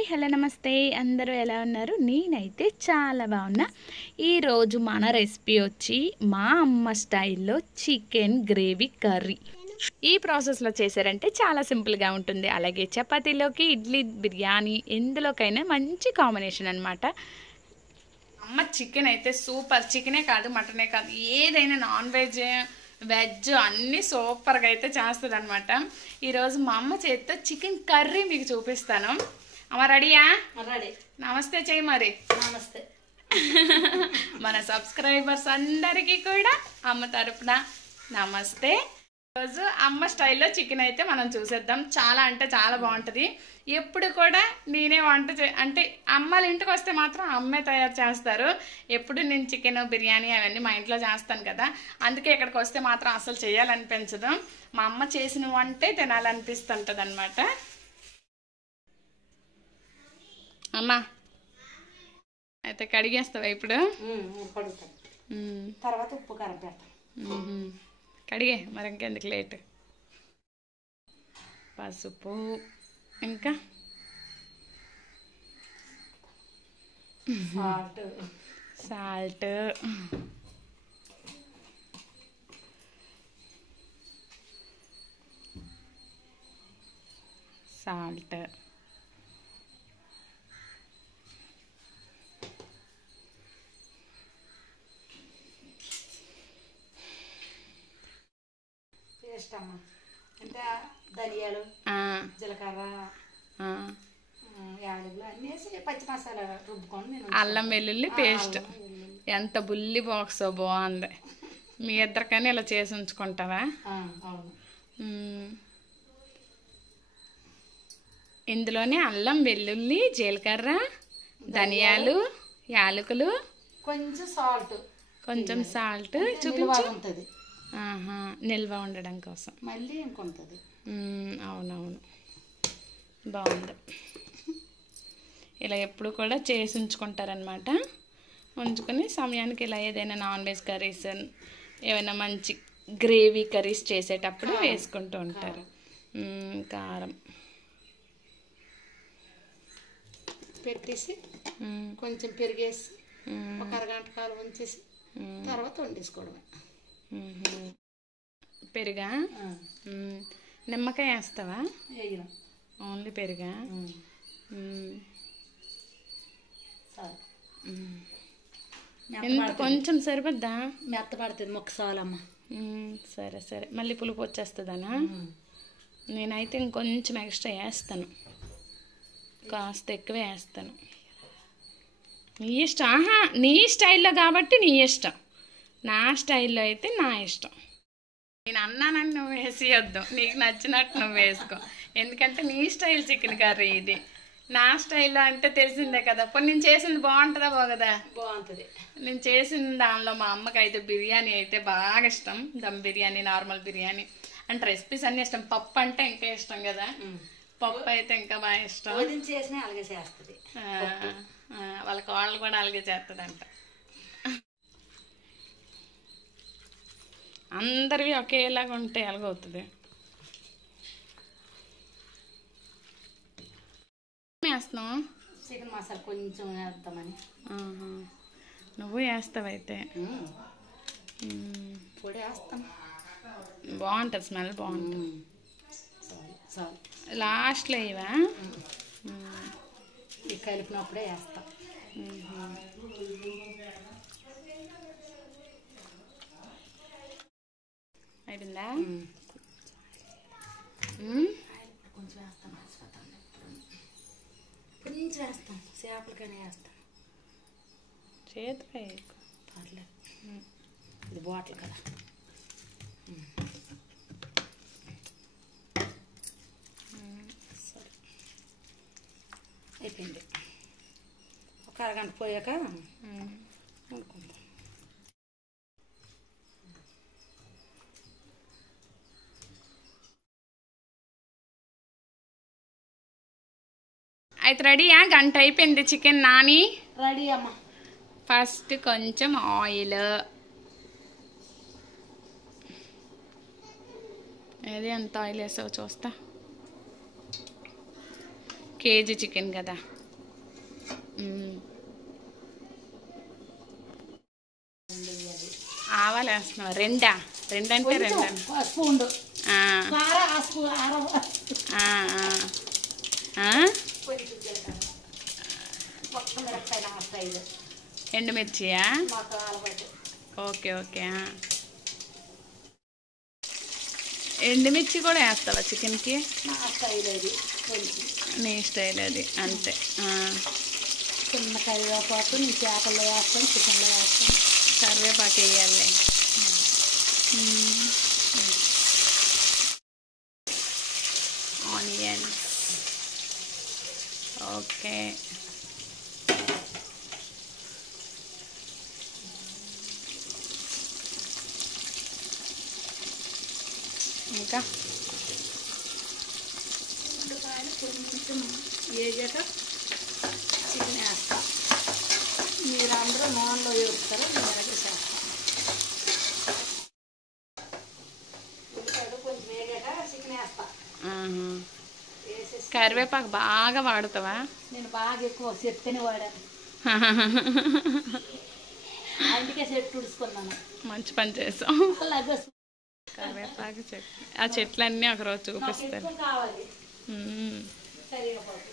Hi hello నమస్తే అందరూ ఎలా ఉన్నారు? నేనైతే చాలా బాగున్నా. ఈరోజు మన రెసిపీ వచ్చి మా అమ్మ స్టైల్లో చికెన్ గ్రేవీ కర్రీ. ఈ ప్రాసెస్లో చేశారంటే చాలా సింపుల్గా ఉంటుంది. అలాగే చపాతీలోకి, ఇడ్లీ, బిర్యానీ ఎందులోకైనా మంచి కాంబినేషన్ అనమాట. అమ్మ చికెన్ అయితే సూపర్. చికెనే కాదు, మటనే కాదు, ఏదైనా నాన్ వెజ్, వెజ్ అన్నీ సూపర్గా అయితే చేస్తుంది అనమాట. ఈరోజు మా అమ్మ చేతితో చికెన్ కర్రీ మీకు చూపిస్తాను. అమ్మ రెడీయా? రెడీ. నమస్తే చెయ్యి మరి. నమస్తే. మన సబ్స్క్రైబర్స్ అందరికీ కూడా అమ్మ తరపున నమస్తే. ఈరోజు అమ్మ స్టైల్లో చికెన్ అయితే మనం చూసేద్దాం. చాలా అంటే చాలా బాగుంటుంది. ఎప్పుడు కూడా నేనే వంట అంటే అమ్మల ఇంటికి వస్తే మాత్రం అమ్మే తయారు చేస్తారు. ఎప్పుడు నేను చికెన్ బిర్యానీ అవన్నీ మా ఇంట్లో చేస్తాను కదా, అందుకే ఇక్కడికి వస్తే మాత్రం అసలు చేయాలనిపించదు. మా అమ్మ చేసిన వంటే తినాలనిపిస్తుంటుంది అనమాట. అమ్మా అయితే కడిగేస్తావా ఇప్పుడు? తర్వాత ఉప్పు కారం పెడతాం. కడిగే మరి, ఇంకెందుకు లేట్. పసుపు, ఇంకా సాల్ట్, సాల్ట్, పేస్ట్ అమ్మ, అంటే ధనియాలు, జీలకర్ర, యాలకులు అన్నీ వేసి పచ్చి మసాలా రుబ్బుకొని నేను అల్లం వెల్లుల్లి పేస్ట్. ఎంత బుల్లి బాక్స్ బాగుంది. మీ ఇద్దరికైనా ఇలా చేసి ఉంచుకుంటావా? అవును. ఇందులోనే అల్లం వెల్లుల్లి, జీలకర్ర, ధనియాలు, యాలకులు, కొంచెం సాల్ట్, చూపించు. నిల్వ ఉండడం కోసం మళ్ళీ ఇంకొంటుంది. అవునవును, బాగుంది. ఇలా ఎప్పుడు కూడా చేసి ఉంచుకుంటారనమాట. ఉంచుకొని సమయానికి ఇలా ఏదైనా నాన్ వెజ్ కర్రీస్, ఏమైనా మంచి గ్రేవీ కర్రీస్ చేసేటప్పుడు వేసుకుంటూ ఉంటారు. కారం పెట్టేసి కొంచెం పెరిగేసి ఒక అరగంట కాలం ఉంచేసి తర్వాత వండేసుకోవడమే. పెరుగా? నిమ్మకాయ వేస్తావా? వేయడం, ఓన్లీ పెరుగా? ఎంత కొంచెం సరిపోద్దా? మెత్త పడుతుంది మొక్కసాలమ్మ. సరే సరే, మళ్ళీ పులుపు వచ్చేస్తుందనా? నేనైతే ఇంకొంచెం ఎక్స్ట్రా వేస్తాను, కాస్త ఎక్కువే వేస్తాను. నీ ఇష్టం. నీ స్టైల్లో కాబట్టి నీ ఇష్టం, నా స్టైల్లో అయితే నా ఇష్టం. నేను అన్నానని నువ్వు వేసేయొద్దు, నీకు నచ్చినట్టు నువ్వు వేసుకో. ఎందుకంటే నీ స్టైల్ చికెన్ కర్రీ ఇది. నా స్టైల్లో అంటే తెలిసిందే కదా. ఇప్పుడు నేను చేసింది బాగుంటుందా బాగోదా? బాగుంటుంది. నేను చేసిన దానిలో మా అమ్మకి అయితే బిర్యానీ అయితే బాగా ఇష్టం. దమ్ బిర్యానీ, నార్మల్ బిర్యానీ అంటే రెసిపీస్ అన్నీ ఇష్టం. పప్పు అంటే ఇంకా ఇష్టం కదా, పప్పు అయితే ఇంకా బాగా ఇష్టం. చేసిన అలాగే చేస్తుంది. వాళ్ళ కోళ్ళు కూడా అలాగే చేస్తుందంట. అందరివి ఒకేలాగా ఉంటే ఎలాగవుతుంది? వేస్తున్నావు చికెన్ మసాలా కొంచెం వేద్దామని. నువ్వు వేస్తావైతే? పొడి వేస్తాం, బాగుంటుంది, స్మెల్ బాగుంటుంది. లాస్ట్లో ఇవా కలిపినప్పుడే వేస్తాం. అయిపోయిందా? కొంచెం వేస్తాం, కొంచెం వేస్తాం, చేపలకైనా వేస్తాం. చేతిపై పర్లేదు, ఇది బాటిల్ కదా. సరే, అయిపోయింది. ఒక అరగంట పోయాక వండుకుందాం. అయితే రెడీయా? గంట అయిపోయింది చికెన్ నాని. రెడీ అమ్మ. ఫస్ట్ కొంచెం ఆయిల్, ఏది ఎంత ఆయిల్ వేసావు చూస్తా. కేజీ చికెన్ కదా. ఆవాలు వేస్తున్నావు. రెండంటే రెండని. స్పూన్ ఎండుమిర్చియా? Okay okay. ఎండుమిర్చి కూడా వేస్తావా చికెన్కి? నీ స్టైల్ అది అంతే. చిన్న కరివేపాకు నీ చేపల్లో వేస్తాను, చికెన్లో వేస్తాను. కరివేపాకు వేయాలి. ఆనియన్స్. ఓకే. ఇంకా కొంచెం వేగాక చికెన్ వేస్తా. మీరు అందరూ నూనెలో వేస్తారు, నేను వేసేస్తాను. కొంచెం వేగాక చికెన్ వేస్తా. కరివేపాకు బాగా వాడుతావా? నేను బాగా ఎక్కువ చెట్టుని వాడాను, అందుకే చెట్టు ఉడుచుకున్నాను. మంచి పని చేసావు. అలాగే కరివేపాకు చెట్లు, ఆ చెట్లన్నీ ఒకరోజు చూపిస్తారు. కావాలి కరివేపాకు.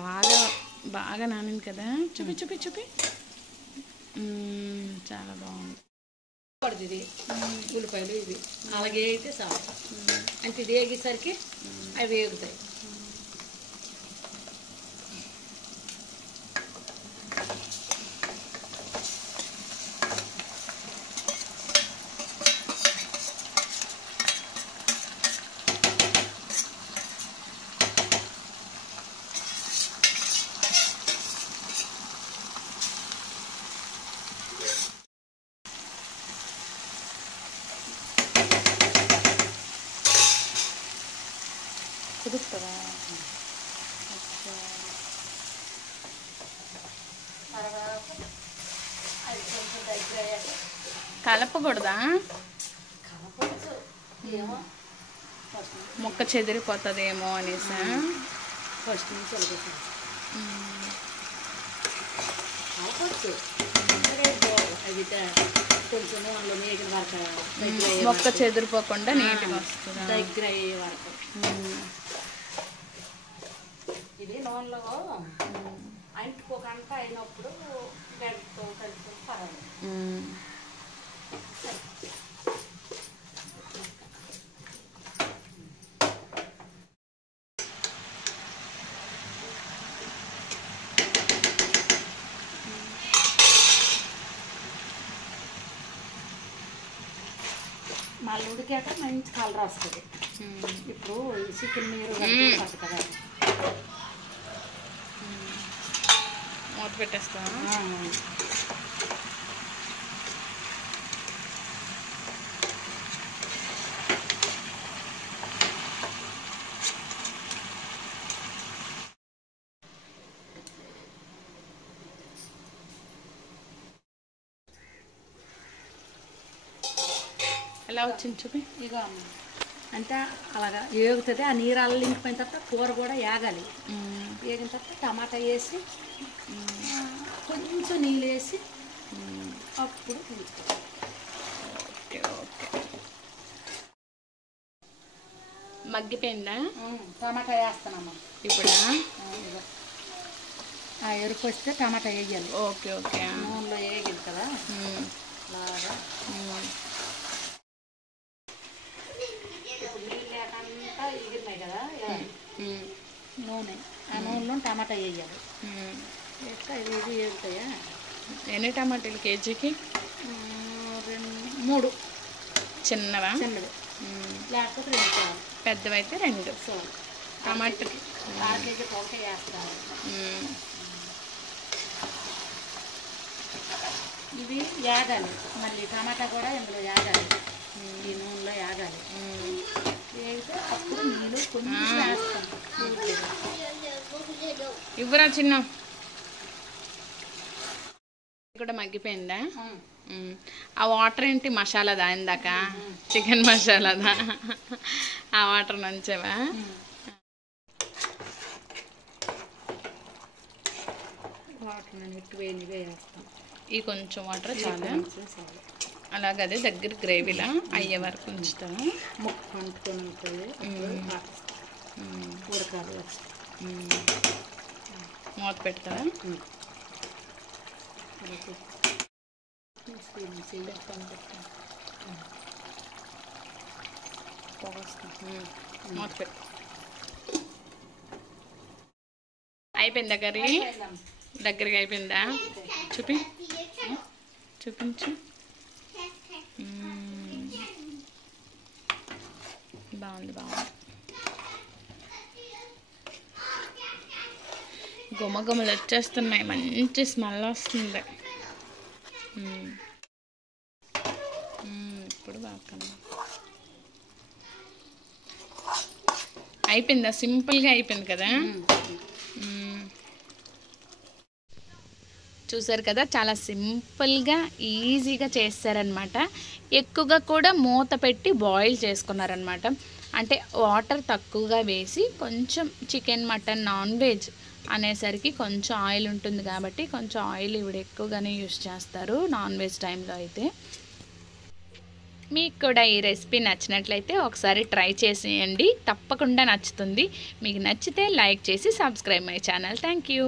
బాగా బాగా నానింది కదా. చూపి చూపి చూపి. చాలా బాగుంది. ఇది ఉల్లిపాయలు ఇవి అలాగే అయితే చాలు. అంటే ఇది వేగేసరికి అవి వేగుతాయి. కుదుపుతావా? తర్వాత అది కొంచెం దగ్గర అయ్యాక కలపకూడదా? కలపచ్చు. ఏమో మొక్క చెదిరిపోతుందేమో అనేసి ఫస్ట్ నుంచి కలపచ్చు. అది కొంచెం అందులో మేగిన వరకు మొక్క చెదిరిపోకుండా నీట్గా వస్తుంది. దగ్గర అయ్యే వరకు. ఇది నూనెలో అంటుకోకంట అయినప్పుడు గడ్డతో కలుపుకొని పర్వాలేదు. మళ్ళీ ఉడికాక మంచి కలర్ వస్తుంది. ఇప్పుడు చికెన్ నీరు పడుతుంది కదా, మూత పెట్టేస్తా. ఎలా వచ్చింది చూపి. ఇక అంటే అలాగా ఏగుతుంది. ఆ నీరు అల్ల ఇంకిపోయిన తర్వాత కూర కూడా ఏగాలి. వేగిన తర్వాత టమాటా వేసి కొంచెం నీళ్ళు వేసి అప్పుడు ఓకే ఓకే. మగ్గిపోయిందా? టమాటా వేస్తానమ్మా ఇప్పుడు. ఆ ఎరుపు వస్తే టమాటా వేయాలి. Okay okay. నూనెలో వేగింది కదా అలాగా. నీళ్ళంతా ఎగిరినాయి కదా నూనె, ఆ నూనెలో టమాటా వేయాలి. వేస్తే ఇది ఇది వేగుతాయా. ఎన్ని టమాటాలు కేజీకి? 3 చిన్నవా? చిన్నవి, లేకపోతే 2 కావాలి. పెద్దవైతే 2. సో టమాటా 1 కేజీ ఒకటే వేస్తాను. ఇవి యాగాలి. మళ్ళీ టమాటా కూడా ఇందులో యాగాలి, ఈ నూనెలో యాగాలి. వేగితే అప్పుడు నీళ్ళు కొంచెం వేస్తాను. ఇవ్వరా చిన్న. కూడా మగ్గిపోయిందా? ఆ వాటర్ ఏంటి మసాలాదా ఇందాక చికెన్ మసాలాదా ఆ వాటర్ నుంచేవా వాటర్ నేను ఎక్కువ వేస్తాను. ఈ కొంచెం వాటర్ చాలా చాలు. అలాగదే దగ్గర గ్రేవీలా అయ్యే వరకు ఉంచుతాను. ముక్క అంటుకొని ఉంటుంది, ఉడకాలి వచ్చి మూత పెడతారా? మూత పెట్టు. అయిపోయిందా కర్రీ? దగ్గరగా అయిపోయిందా? చూపించు. బాగుంది. గుమగుమలు వచ్చేస్తున్నాయి, మంచి స్మెల్ వస్తుంది. ఇప్పుడు బాగా అయిపోయిందా? సింపుల్గా అయిపోయింది కదా. చూసారు కదా, చాలా సింపుల్గా ఈజీగా చేస్తారనమాట. ఎక్కువగా కూడా మూత పెట్టి బాయిల్ చేసుకున్నారనమాట. అంటే వాటర్ తక్కువగా వేసి కొంచెం చికెన్, మటన్, నాన్ వెజ్ అనేసరికి కొంచెం ఆయిల్ ఉంటుంది కాబట్టి కొంచెం ఆయిల్ ఇవిడ ఎక్కువగానే యూస్ చేస్తారు నాన్ వెజ్ టైంలో అయితే. మీకు కూడా ఈ రెసిపీ నచ్చినట్లయితే ఒకసారి ట్రై చేసేయండి, తప్పకుండా నచ్చుతుంది. మీకు నచ్చితే లైక్ చేసి subscribe my channel. Thank you.